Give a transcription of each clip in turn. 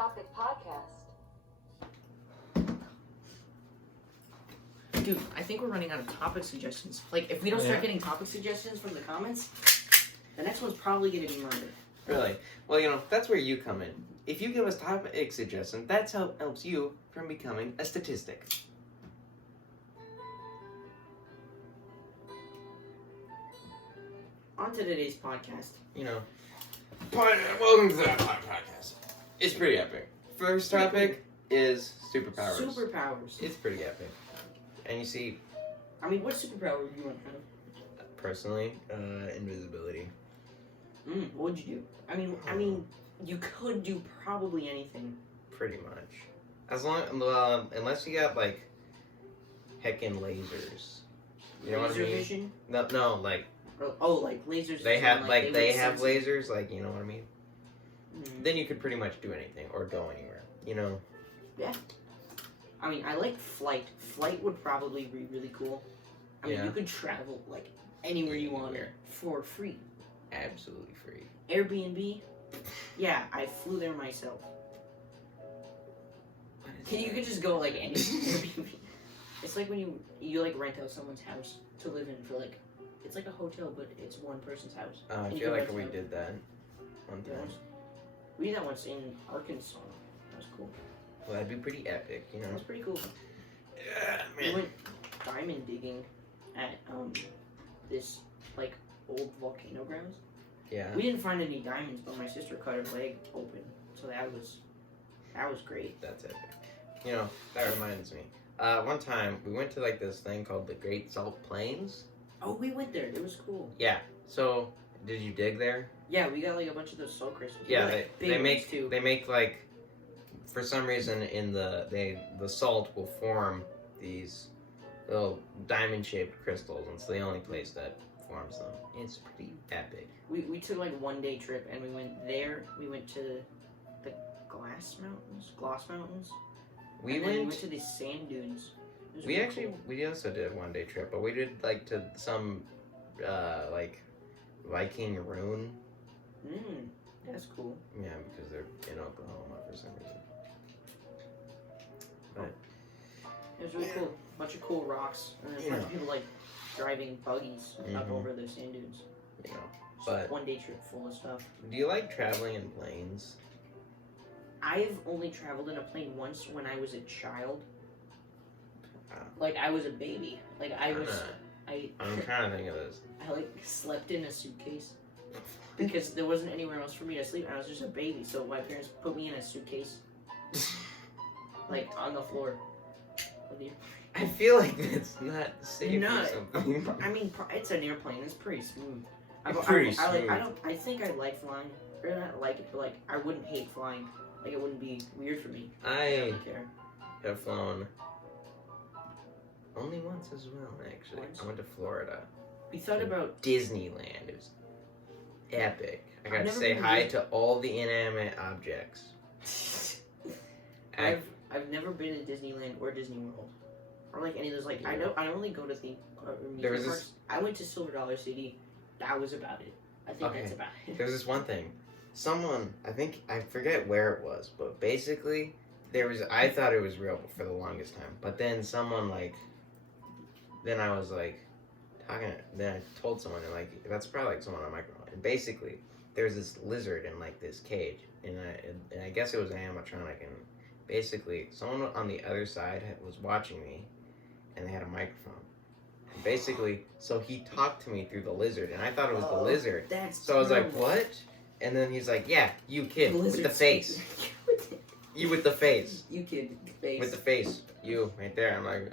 Topic Podcast. Dude, I think we're running out of topic suggestions. Like, if we don't start getting topic suggestions from the comments, the next one's probably going to be murder. Really? Well, that's where you come in. If you give us topic suggestions, that's how helps you from becoming a statistic. On to today's podcast. Welcome to the podcast. It's pretty epic. First topic is superpowers. Superpowers. It's pretty epic. And you see, I mean, what superpower would you want to have? personally, invisibility. What would you do? I mean, you could do probably anything. Pretty much. Unless you got, like, heckin' lasers. You know what I mean? Vision? No, like, like lasers. they have, they have sense it. lasers, like, you know what I mean? Then you could pretty much do anything, or go anywhere, Yeah. I mean, I like flight. Flight would probably be really cool. I mean, you could travel, like, anywhere you want for free. Absolutely free. Airbnb? Yeah, I flew there myself. You could just go, like, anywhere. It's like when you like, rent out someone's house to live in for, like, it's like a hotel, but it's one person's house. I feel like we did that one time. We did that once in Arkansas. That was cool. Well, that'd be pretty epic, That was pretty cool. Yeah, We man. went diamond digging at this like old volcano grounds. Yeah. We didn't find any diamonds, but my sister cut her leg open, so that was great. That's epic. That reminds me. One time we went to, like, this thing called the Great Salt Plains. Oh, we went there. It was cool. Yeah. So, did you dig there? Yeah, we got like a bunch of those salt crystals. Yeah, like, they make too. they make, like, for some reason in the salt will form these little diamond-shaped crystals, and it's the only place that forms them. It's pretty epic. We took like 1 day trip and we went there. We went to the Gloss Mountains. We we went to these sand dunes. It was really cool. We also did a 1 day trip, but we did, like, to some like Viking ruin. That's cool. Yeah, because they're in Oklahoma for some reason. But It was really cool. Bunch of cool rocks, and then a bunch of people like driving buggies up over the sand dunes. But 1 day trip full of stuff. Do you like traveling in planes? I've only traveled in a plane once when I was a child. Like I was a baby. Like I'm trying to think of this. I like slept in a suitcase because there wasn't anywhere else for me to sleep. I was just a baby, so my parents put me in a suitcase, like on the floor. I feel like that's not safe No, or something. I mean, it's an airplane. It's pretty smooth. Pretty I smooth. think I like flying. Or not like it, but like I wouldn't hate flying. Like it wouldn't be weird for me. I don't really care. Have flown only once as well, actually. Once? I went to Florida. We thought about Disneyland. It was epic. I got to never say been hi to to all the inanimate objects. I've never been to Disneyland or Disney World, or like any of those. Like I only go to theme parks. I went to Silver Dollar City. That was about it. I think that's about it. There's this one thing. Someone, I forget where it was, but basically I thought it was real for the longest time. But then then I was like then I told someone, and like, that's probably like someone on a microphone. And basically, there's this lizard in like this cage, and I guess it was animatronic, and basically someone on the other side was watching me, and they had a microphone. And basically, so he talked to me through the lizard, and I thought it was the lizard. So I was like, what? And then he's like, yeah, you kid, with the face. You with the face. You kid, face. With the face. You, right there. I'm like,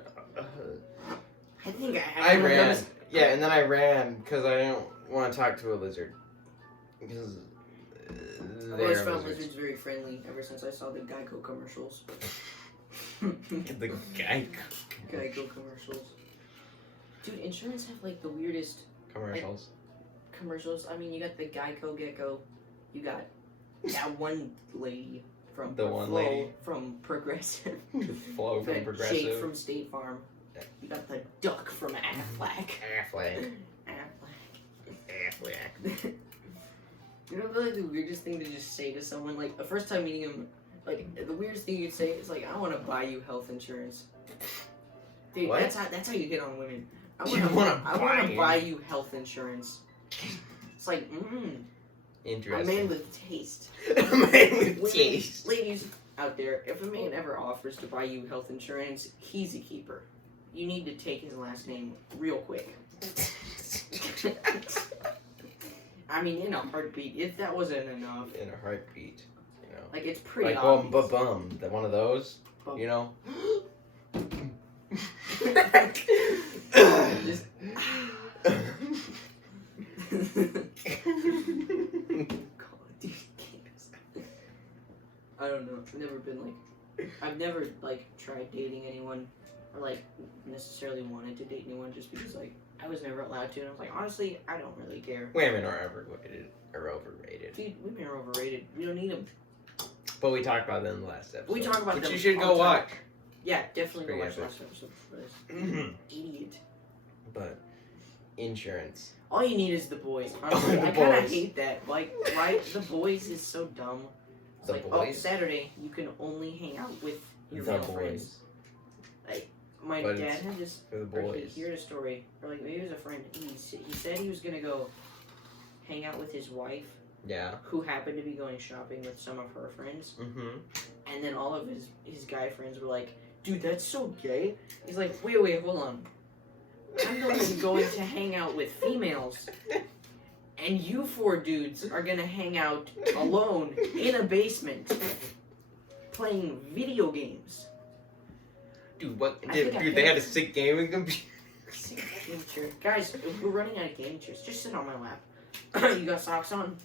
I think I ran. Yeah, and then I ran because I didn't want to talk to a lizard. Because I've always found lizards very friendly ever since I saw the Geico commercials. The Geico commercials. Dude, insurance have like the weirdest commercials. Commercials. I mean, you got the Geico Gecko. You got that one lady from from Progressive. Flo from Progressive. Jake from State Farm. You got the duck from Aflac. Aflac. You know, like the weirdest thing to just say to someone, like the first time meeting him, Like the weirdest thing you'd say is like, I want to buy you health insurance. Dude, What? that's how you hit on women. I wanna want to buy you health insurance. It's like, a Interesting. man with taste. A man with taste. Ladies out there, if a man ever offers to buy you health insurance, he's a keeper. You need to take his last name real quick. I mean, in a heartbeat, if that wasn't enough. In a heartbeat, you know. Like, it's pretty like, obvious. bum, one of those, Bum. you know. Just... God, dude, I don't know. I've never tried dating anyone or like necessarily wanted to date anyone just because like I was never allowed to, and I was like, honestly, I don't really care. Women are overrated. Dude, women are overrated. We don't need them. But we talked about them in the last episode. We talked about which them you should all go the time. watch. Yeah, definitely go Pretty watch epic. last episode for this. Idiot. But insurance. All you need is The Boys. Honestly, The I kind of Boys. hate that. Like, right? The Boys is so dumb. It's The like, Boys? oh, Saturday, you can only hang out with your The male boys. friends. My But dad it's had this, for the or boys. he heard a story, or like maybe it was a friend. He said he was gonna go hang out with his wife, Yeah. who happened to be going shopping with some of her friends, Mm-hmm. and then all of his guy friends were like, "Dude, that's so gay." He's like, "Wait, hold on. I'm going to hang out with females, and you four dudes are gonna hang out alone in a basement, playing video games." Dude, what? I think I Dude, they had a paid- sick gaming computer. Game chair. Guys, we're running out of game chairs. Just sit on my lap. You got socks on?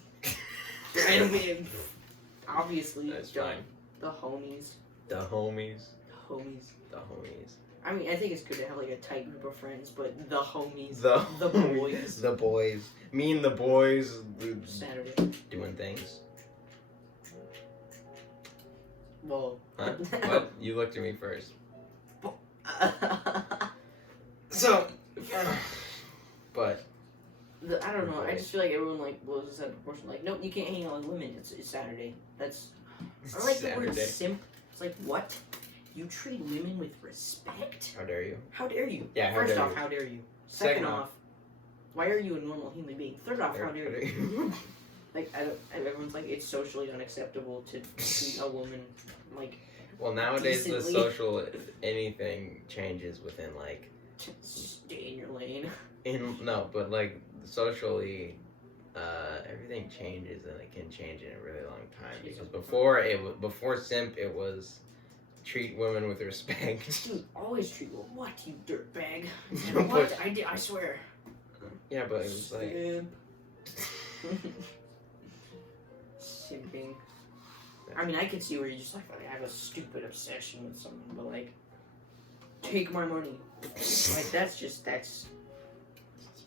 And we, obviously, That's fine. the homies. The homies. The homies. The homies. I mean, I think it's good to have like a tight group of friends, but the homies. The boys. The boys. Me and the boys Saturday. doing things. Well. Huh? What? You looked at me first. So, but I don't know. I just feel like everyone like blows this out of proportion. Like, nope, you can't hang out with women. It's Saturday. That's. I like the word Saturday. simp. It's like, what? You treat women with respect? How dare you? How dare you? Yeah, how First dare off, you. how dare you? Second Second off. off, why are you a normal human being? Third off, how dare you? Like, everyone's like, it's socially unacceptable to treat a woman like. Well, nowadays the Decently. social anything changes within like Stay in your lane. but like socially, everything changes and it can change in a really long time because before simp it was treat women with respect. Dude, always treat you. What, you dirtbag? But- What? I swear. Yeah, but it was like Simp. Simping. I mean, I can see where you just like I have a stupid obsession with someone, but like, take my money. Like that's.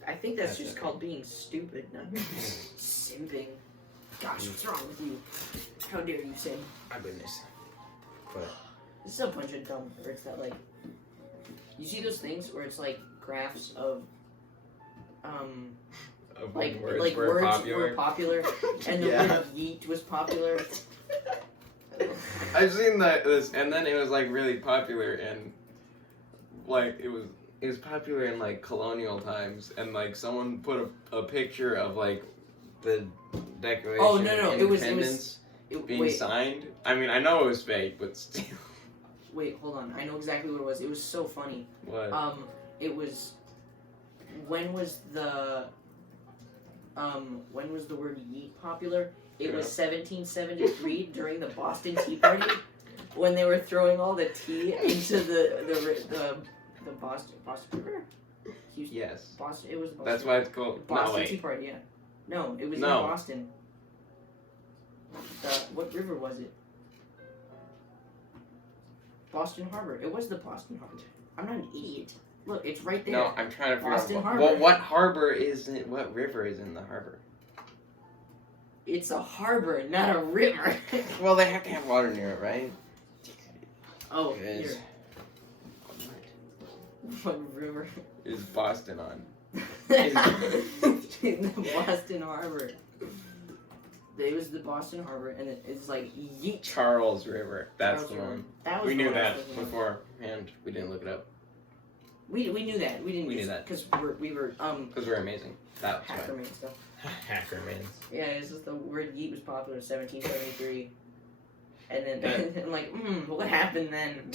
I think that's just okay. called being stupid, not simping. Gosh, what's wrong with you? How dare you simp? my goodness. But This is a bunch of dumb words that like. You see those things where it's like graphs of, like words like were words popular. were popular, and the Yeah. word yeet was popular. I've seen this, and then it was like really popular, and like it was popular in like colonial times, and like someone put a picture of like The Declaration Oh, no, of it was- Independence being Wait, signed. I mean, I know it was fake, but still. wait, hold on. I know exactly what it was. It was so funny. What? It was. When was the word yeet popular? It was 1773 during the Boston Tea Party, when they were throwing all the tea into the Boston River. Houston, Yes. Boston. It was the Boston. That's why it's called. No, Boston wait. Tea Party. Yeah. No, it was No. in Boston. What river was it? Boston Harbor. It was the Boston Harbor. I'm not an idiot. Look, it's right there. No, I'm trying to figure Boston out. Harbor. Well, what harbor is it? What river is in the harbor? It's a harbor, not a river. Well, they have to have water near it, right? Oh, Yes. here. What river? Is Boston on? In the Boston Harbor. It was the Boston Harbor, and it's like yeet. Charles River. That's Charles the River. one. That was We the knew one I was that thinking of. beforehand. We didn't look it up We knew that. We didn't. We knew that. because we were because we're amazing. That was hacker fine. man stuff. Hackermans. Yeah, it's just the word yeet was popular in 1773. And then I'm like, what happened then?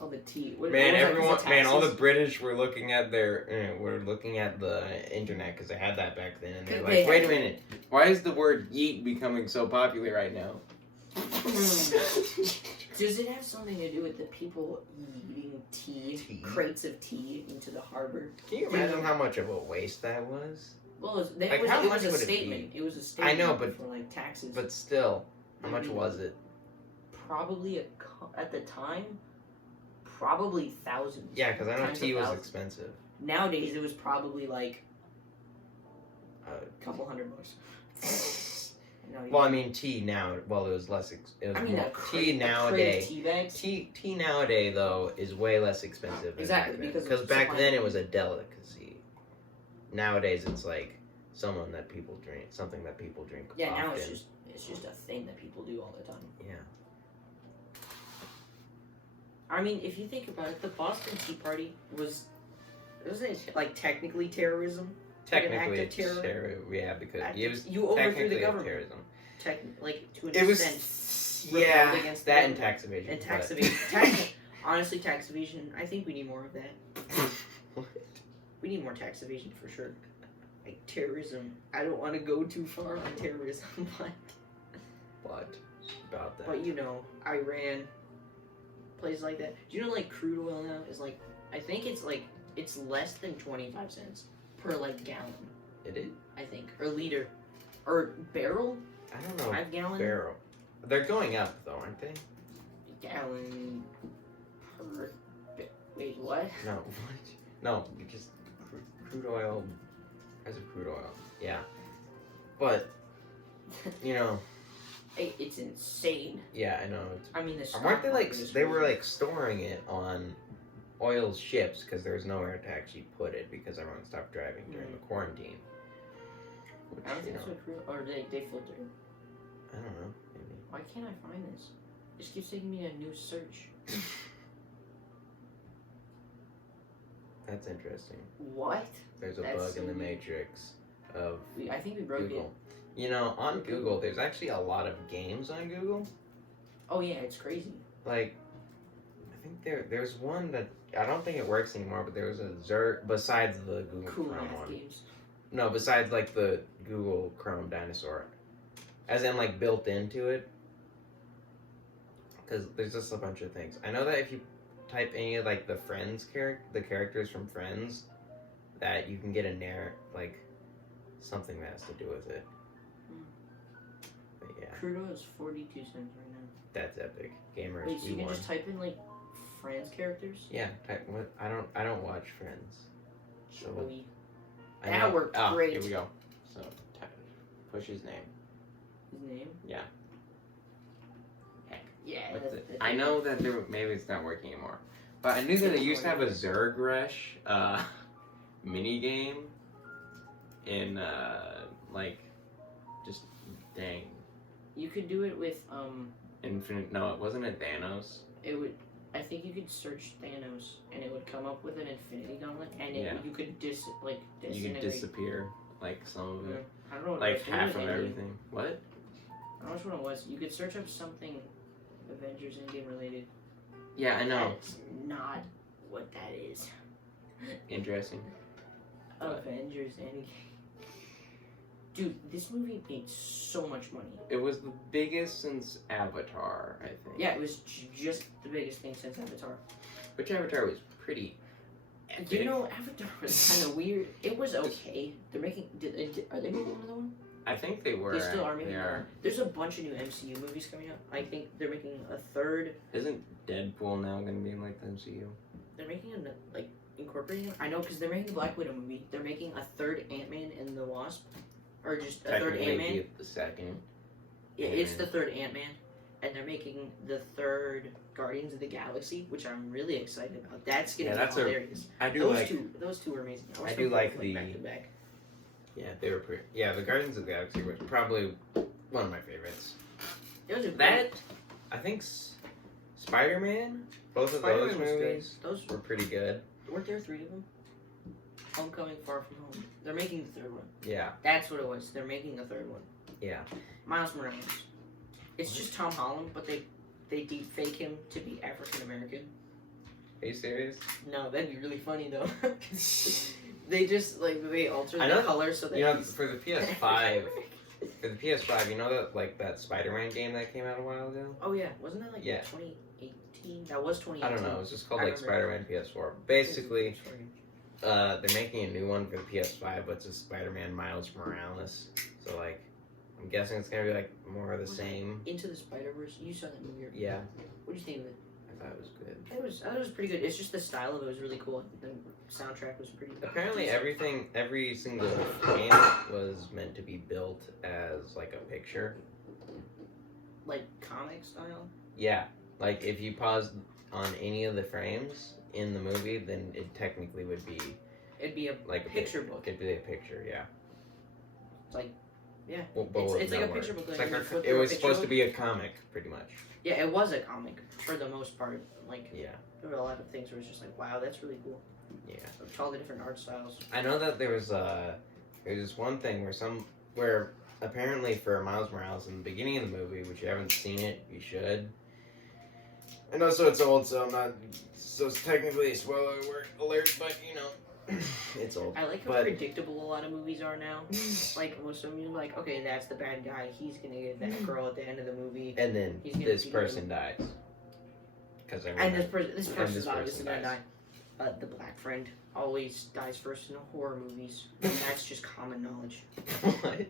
All the tea. What Man, was that, 'cause everyone, of man, all the taxes? British were looking at were looking at the internet because they had that back then, and they're They like, wait a had- minute, Why is the word yeet becoming so popular right now? Does it have something to do with the people eating Tea? crates of tea into the harbor? can you imagine how much of a waste that was? Well, it was, Like, how much a would it statement. be? It was a statement. know, but- for like taxes. But still, how much was it? Probably at the time, probably thousands. Yeah, because I know Times tea a was thousand. expensive. Nowadays, it was probably like A couple $100. No, Well, I mean, tea now. Well, it was less. It was I mean, more, a crate, tea a crate nowadays. of tea bags. Tea nowadays though is way less expensive. Than Exactly, back then. because of back supply then and it was a delicacy. Nowadays it's like something that people drink, something that people drink. Yeah, often. now it's just a thing that people do all the time. Yeah. I mean, if you think about it, the Boston Tea Party wasn't it like technically terrorism? Like an act Technically, of terror? yeah, because Act it of- was you overthrew technically the government. terrorism. Like to an It extent. was rebelled against the that and government. tax evasion. And tax but- evasion. Honestly, tax evasion. I think we need more of that. We need more tax evasion for sure. Like terrorism. I don't want to go too far on terrorism, but What about that? you know, Iran, places like that. Do you know like crude oil now is like I think it's less than 25 cents per like gallon. It is. I think or liter or barrel. I don't know. 5 gallon Barrel. They're going up though, aren't they? gallon per. Wait, what? No. What? No, because crude oil. Price of crude oil. Yeah. But you know. It's insane. Yeah, I know. I mean, the stock Weren't they like market is they were crazy. like storing it on oil ships because there was nowhere to actually put it because everyone stopped driving during the quarantine. Which, I don't think you that's know, what crude. Or they filter it. I don't know. Maybe. Why can't I find this? It just keeps taking me to a new search. That's interesting. What? There's a That's bug in the so weird. matrix of I think we broke it. Google. You know, on Google, there's actually a lot of games on Google. Oh yeah, it's crazy. Like, I think there's one that I don't think it works anymore, but there was a Zerg besides the Google Cool Chrome math one. games. No, besides like the Google Chrome dinosaur, as in like built into it. Because there's just a bunch of things. I know that if you type any of like the the characters from Friends, that you can get a like something that has to do with it. But yeah, Crude oil is 42 cents right now. that's epic. Gamers, Wait, so we you can won. just type in like Friends characters? Yeah, type what? I don't watch Friends. So Joey. I That know- worked ah, great. Here we go. So, push his name. His name? Yeah. Heck. Yeah. What's it? I know that maybe it's not working anymore, but I knew that it used to have a Zerg Rush mini game in like just dang You could do it with Infinite. No, it wasn't a Thanos. It would. I think you could search Thanos and it would come up with an Infinity Gauntlet, and Yeah. you could You could disintegrate. disappear like some of it, I don't know what like it was. half Maybe of it was everything. What? Endgame. I don't know which one it was. You could search up something Avengers Endgame related. Yeah, I know. That's not what that is. Interesting. What? Avengers Endgame. Dude, this movie made so much money. It was the biggest since Avatar, I think. Yeah, it was just the biggest thing since Avatar. Which Avatar was pretty epic. You know, Avatar was kind of weird. It was okay. They're making. Are they making another one? I think they were. They still are making They another are. one. There's a bunch of new MCU movies coming out. I think they're making a third. Isn't Deadpool now going to be in like the MCU? They're making incorporating. I know because they're making the Black Widow movie. They're making a third Ant-Man and the Wasp, or just a third Technically, Ant-Man. the second. It's the third Ant-Man, and they're making the third Guardians of the Galaxy, which I'm really excited about. That's gonna be that's hilarious. I do Those like two are amazing. I do like the- back to back. Yeah, they were pretty. Yeah, the Guardians of the Galaxy was probably one of my favorites. It was a That, I think, Spider-Man. Both of those Spider-Man was good. movies Those were pretty good. weren't there 3 of them? Homecoming, Far From Home. They're making the 3rd one. Yeah, That's what it was. They're making the 3rd one. yeah. Miles Morales. It's just Tom Holland, but they deep fake him to be African American. Are you serious? No, that'd be really funny though. They just they alter I know the color so that You know, he's for the PS5, for the PS5, you know that Spider-Man game that came out a while ago? Oh yeah, wasn't that Yeah. 2018? That was 2018. I don't know. It was just called I like remember. Spider-Man PS4. Basically, they're making a new one for the PS5, but it's a Spider-Man Miles Morales. So like, I'm guessing it's gonna be like more of the same. Into the Spider-Verse. You saw that movie? Yeah, What do you think of it? I thought it was good. I thought it was pretty good. It's just the style of it was really cool. The soundtrack was pretty. Apparently, every single game was meant to be built as like a picture. like comic style. Yeah, like if you paused on any of the frames in the movie, then it technically would be It'd be a like a picture book. It'd be a picture, yeah. Yeah. Well, but It's with like no a picture words. book, It's like like you flip it through a was picture supposed to book. be a comic, pretty much. Yeah, it was a comic for the most part. Like Yeah, there were a lot of things where it's just like, wow, that's really cool. yeah. With all the different art styles. I know that there's this one thing where apparently for Miles Morales in the beginning of the movie, which you haven't seen it, you should. I know, so it's old, so I'm not. So it's technically a spoiler alert, but you know, it's old. I like how But- predictable a lot of movies are now. Like most of them, you're like, okay, that's the bad guy. He's gonna get that girl at the end of the movie. And then He's gonna this beat person dies. Because And this person's this obviously person gonna die. dies. The black friend always dies first in horror movies. And that's just common knowledge.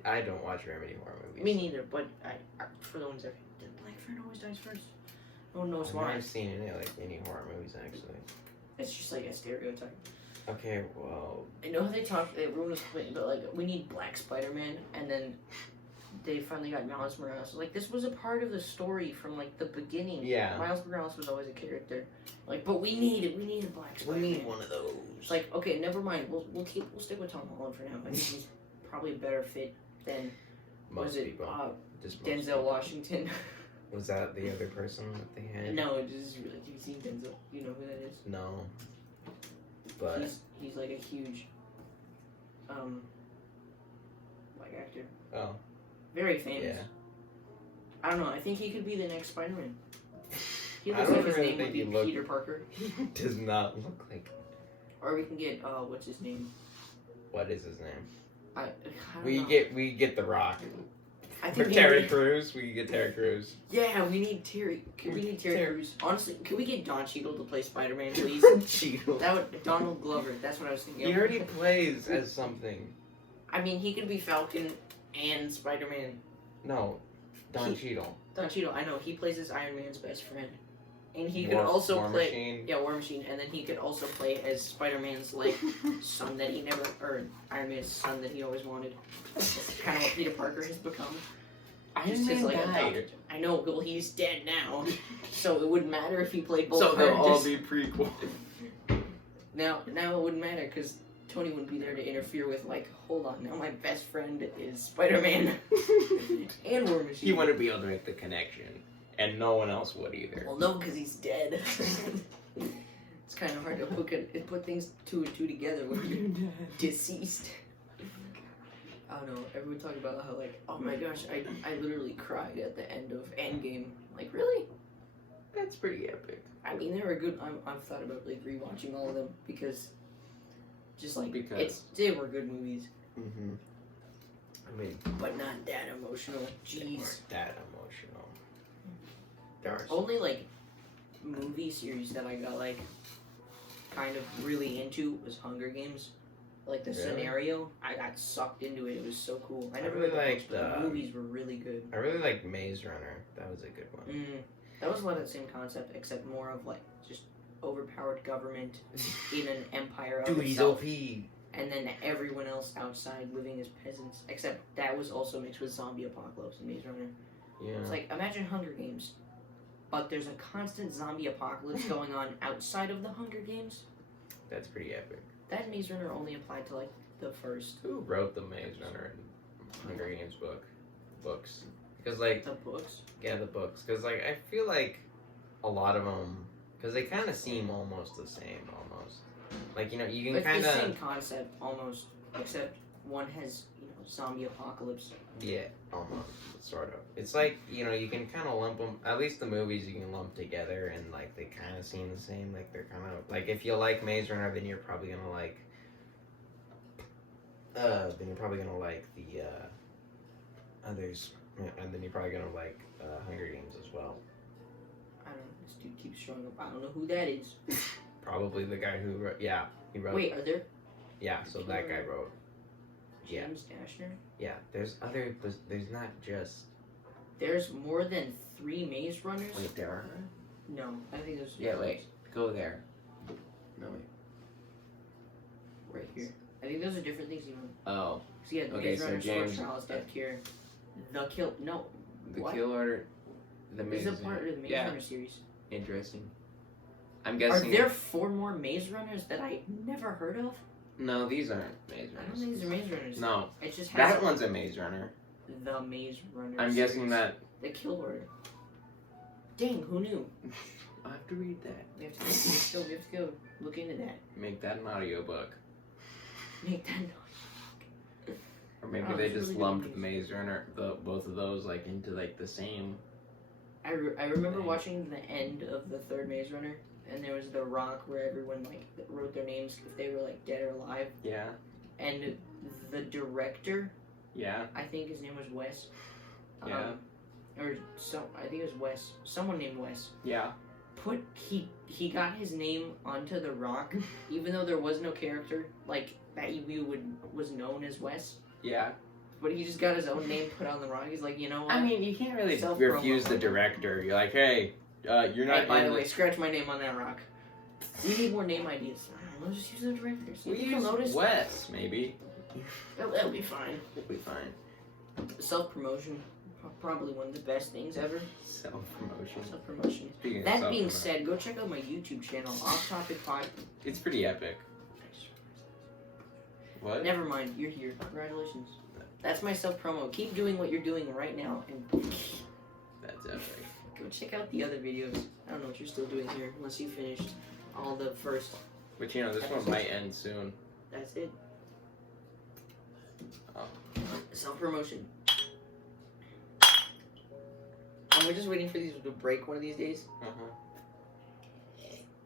I don't watch very many horror movies. Me neither, but I for the ones that the black friend always dies first. No one knows I've why. never seen any horror movies actually. It's just like a stereotype. Okay, well, I know how everyone was complaining, but like we need Black Spider-Man, and then they finally got Miles Morales. Like this was a part of the story from like the beginning. Yeah. Miles Morales was always a character. Like, but we need a Black Spider-Man. of those. It's like, okay, never mind. We'll stick with Tom Holland for now. I think he's probably a better fit than Most people. Just most Denzel people. Washington. Was that the other person that they had? No, it's just really. Have you seen Denzel? You know who that is? No. But He's like a huge black actor. oh Very famous. yeah. I don't know. I think he could be the next Spider-Man. He I looks don't like his really name would think be he look- Peter Parker. Does not look like. Or we can get what's his name? What is his name? I don't We know. get the Rock. I For think Terry Crews, we get Terry Crews. Yeah, we need Terry. We need Terry Terry. Crews. Honestly, could we get Don Cheadle to play Spider-Man, please? Cheadle. That would Donald Glover. That's what I was thinking. He of. already plays as something. I mean, he could be Falcon and Spider-Man. No, Don He- Cheadle. Don Cheadle. I know he plays as Iron Man's best friend, and he could War- also War play. Machine. Yeah, War Machine, and then he could also play as Spider-Man's like son that he never, or Iron Man's son that he always wanted. Kind of what Peter Parker has become. Iron Just his, Man like, died. adopted- I know, well, he's dead now, so it wouldn't matter if he played both. So they'll all characters. be prequel. Now it wouldn't matter because Tony wouldn't be there to interfere with. Like, hold on, now my best friend is Spider-Man and War Machine. He wouldn't be able to make the connection, and no one else would either. Well, no, because he's dead. It's kind of hard to put things two and two together when you're deceased. I don't know. Everyone talking about how like, oh my gosh, I literally cried at the end of Endgame. Like, really? That's pretty epic. I mean, they were good. I've thought about like rewatching all of them because, just like they were good movies, Mm-hmm. I mean, but not that emotional. they Jeez. weren't that emotional. There are Only like movie series that I got like kind of really into was Hunger Games. Like the Really? scenario, I got sucked into it. It was so cool. I never really read the liked, books, but the movies were really good. I really like Maze Runner. That was a good one. That was a lot of the same concept, except more of like just overpowered government in an empire of Dude, he's itself, OP. and then everyone else outside living as peasants. Except that was also mixed with zombie apocalypse in Maze Runner. Yeah. It's like imagine Hunger Games, but there's a constant zombie apocalypse going on outside of the Hunger Games. That's pretty epic. That Maze Runner only applied to like the first. Who wrote the Maze Runner and Hunger Games books? Because like The books. yeah, the books. Because like I feel like a lot of them, because they kind of seem almost the same, almost. Like you know, you can Like kind the same of concept almost, except one has zombie apocalypse. yeah, almost sort of. It's like you know, you can kind of lump them. At least the movies you can lump together, and like they kind of seem the same. Like they're kind of like if you like Maze Runner, then you're probably gonna like. Then you're probably gonna like the others, and then you're probably gonna like Hunger Games as well. I don't know. This dude keeps showing up. I don't know who that is. Probably the guy who wrote. Yeah, he wrote. Wait, are there Yeah, so that guy wrote. Yeah. James Dashner? Yeah, there's other. There's not just. There's more than 3 Maze Runners? Wait, there are. No, I think there's. Yeah, wait. Go there. No wait. Right here. I think those are different things even. Oh, So yeah, the Okay, Maze so Runner, James- Sword Trials, Death Cure, The Kill. No, the What? kill order. The this Maze. is a part of the Maze yeah, Runner series. interesting. I'm Are guessing. there 4 more Maze Runners that I never heard of? No, these aren't Maze I don't Runners. think these are Maze Runners. No, It just has that one's a Maze Runner. the Maze Runner. I'm guessing series. that. The Kill Order. Dang, who knew? I have to read that. We have to go look into that. Make that an audiobook. Make that noise. Or maybe Oh, they that's just really good lumped news. Maze Runner, both of those, like into like the same. I remember Dang. watching the end of the 3rd Maze Runner, and there was the rock where everyone like wrote their names if they were like dead or alive, Yeah. and the director, Yeah. I think his name was Wes. Yeah. Or I think it was Wes. Someone named Wes. Yeah. He got his name onto the rock, even though there was no character like that was known as Wes. Yeah. But he just got his own name put on the rock. He's like, you know what? I mean, you can't really Self-promo. refuse the director. You're like, hey, you're not. Hey, by in the way, this- scratch my name on that rock. We need more name ideas. I don't know, just use the directors. You We think he'll use notice? Wes, maybe. That'll be fine. We'll be fine. Self-promotion, probably one of the best things ever. Self promotion. Self-promotion. Speaking of That being self-promotion, said, go check out my YouTube channel, Off Topic Pod. it's pretty epic. What? Never mind, you're here. Congratulations. That's my self-promo. Keep doing what you're doing right now, and That's epic. go check out the other videos. I don't know what you're still doing here, unless you finished all the first. But you know, this one might end soon. That's it. Oh. Self-promotion. We're just waiting for these to break one of these days. Uh huh.